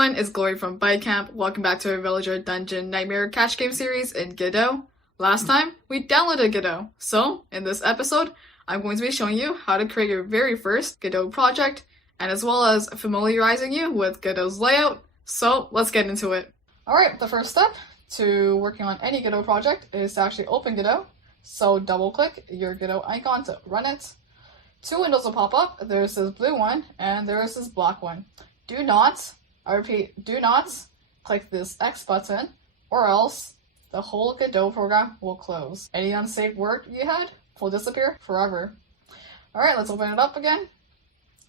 everyone, it's Glory from Byte Camp. Welcome back to our Villager Dungeon Nightmare Catch Game series in Godot. Last time, we downloaded Godot. So, in this episode, I'm going to be showing you how to create your very first Godot project, and as well as familiarizing you with Godot's layout. So, let's get into it. Alright, the first step to working on any Godot project is to actually open Godot. So, double-click your Godot icon to run it. Two windows will pop up. There's this blue one, and there's this black one. Do not, I repeat, do not click this X button, or else the whole Godot program will close. Any unsaved work you had will disappear forever. Alright, let's open it up again.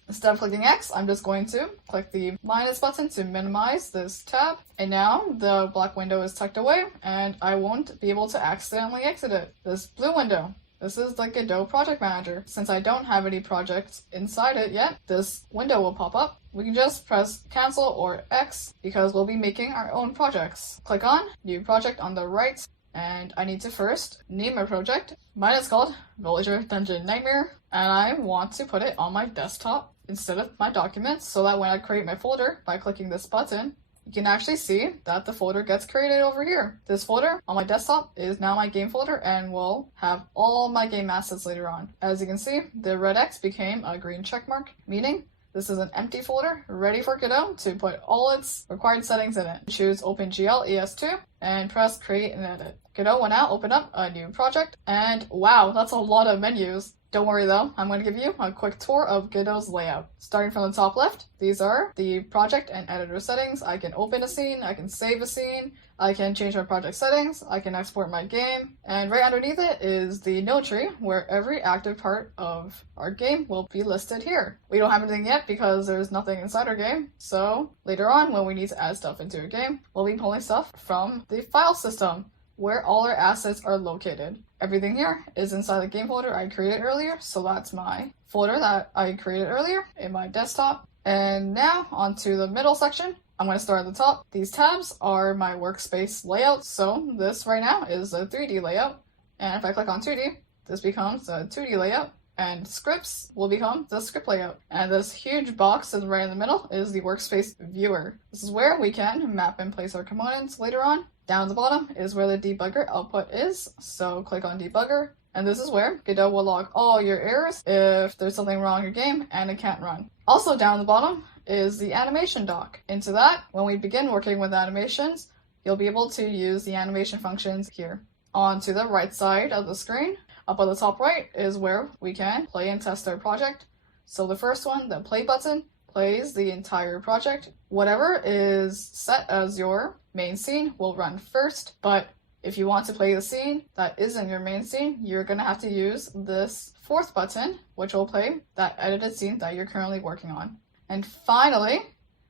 Instead of clicking X, I'm just going to click the minus button to minimize this tab. And now the black window is tucked away, and I won't be able to accidentally exit it. This blue window. This is the Godot Project Manager. Since I don't have any projects inside it yet, this window will pop up. We can just press cancel or X because we'll be making our own projects. Click on New Project on the right, and I need to first name my project. Mine is called Villager Dungeon Nightmare, and I want to put it on my desktop instead of my documents so that when I create my folder by clicking this button, you can actually see that the folder gets created over here. This folder on my desktop is now my game folder and will have all my game assets later on. As you can see, the red X became a green check mark, meaning this is an empty folder ready for Godot to put all its required settings in it. Choose OpenGL ES2 and press create and edit. Godot will now open up a new project, and wow, that's a lot of menus. Don't worry though, I'm going to give you a quick tour of Godot's layout. Starting from the top left, these are the project and editor settings. I can open a scene, I can save a scene, I can change my project settings, I can export my game, and right underneath it is the node tree where every active part of our game will be listed here. We don't have anything yet because there's nothing inside our game, so later on when we need to add stuff into a game, we'll be pulling stuff from the file system where all our assets are located. Everything here is inside the game folder I created earlier, so that's my folder that I created earlier in my desktop. And now onto the middle section. I'm going to start at the top. These tabs are my workspace layout, so this right now is a 3D layout. And if I click on 2D, this becomes a 2D layout, and scripts will become the script layout. And this huge box that's right in the middle is the workspace viewer. This is where we can map and place our components later on. Down at the bottom is where the debugger output is, so click on debugger, and this is where Godot will log all your errors if there's something wrong in your game and it can't run. Also down at the bottom is the animation dock. Into that, when we begin working with animations, you'll be able to use the animation functions here. On to the right side of the screen, up at the top right is where we can play and test our project. So the first one, the play button, plays the entire project. Whatever is set as your main scene will run first, but if you want to play the scene that isn't your main scene, you're going to have to use this fourth button, which will play that edited scene that you're currently working on. And finally,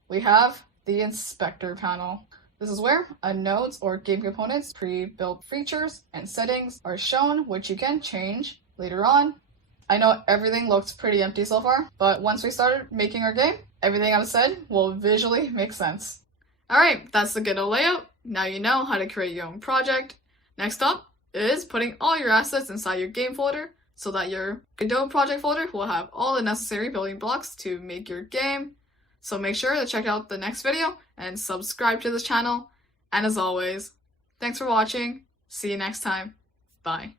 we have the inspector panel. This is where a node's or game component's pre-built features and settings are shown, which you can change later on. I know everything looks pretty empty so far, but once we started making our game, everything I've said will visually make sense. Alright, that's the Godot layout. Now you know how to create your own project. Next up is putting all your assets inside your game folder so that your Godot project folder will have all the necessary building blocks to make your game. So make sure to check out the next video and subscribe to this channel. And as always, thanks for watching. See you next time. Bye.